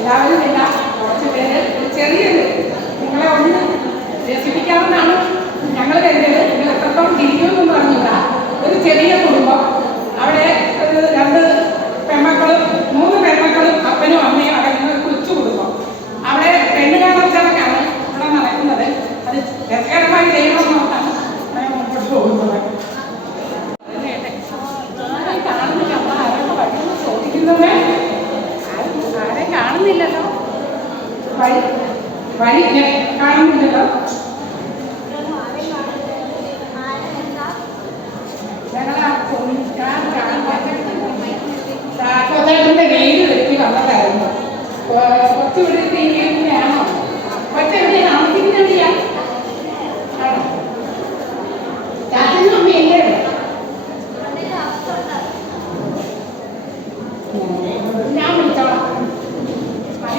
എല്ലാവരും ഇല്ല. കുറച്ച് പേര് ഒരു ചെറിയൊരു നിങ്ങളെ ഒന്ന് രസിപ്പിക്കാവുന്നതാണ്. ഞങ്ങൾ കരുതിയത് നിങ്ങൾ എത്രത്തോളം തിരിക്കുമെന്നൊന്നും അറിഞ്ഞില്ല ഒരു ചെറിയ കുടുംബം. അവിടെ കാണുന്നില്ലല്ലോ? വഴി വഴി കാണുന്നില്ലല്ലോ? കൊതേട്ടന്റെ വീട് വരുത്തി വന്നതായിരുന്നു. കുറച്ചുകൂടി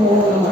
more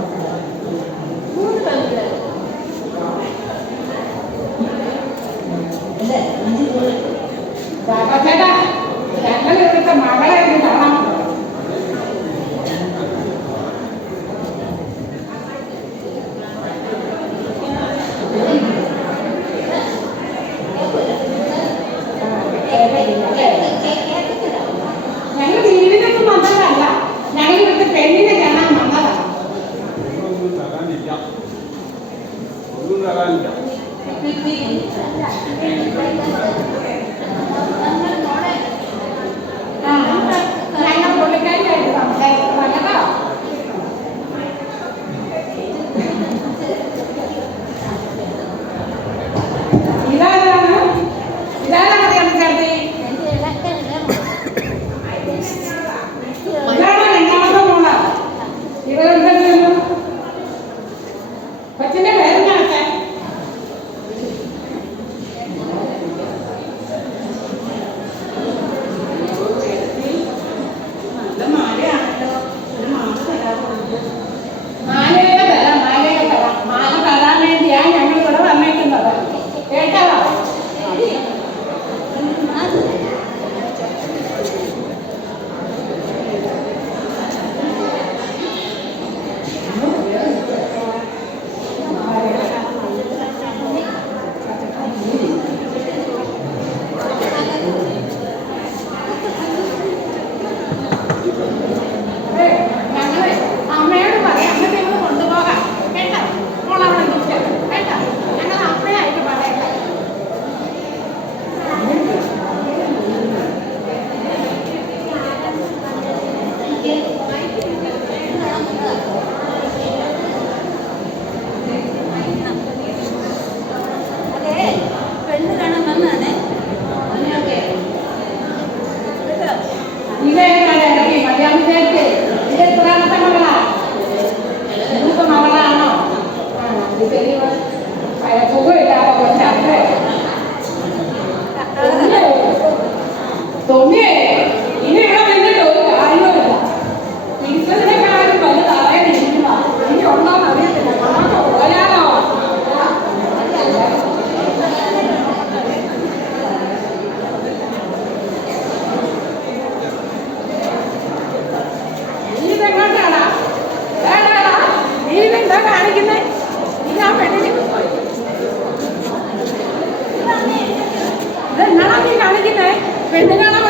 general a la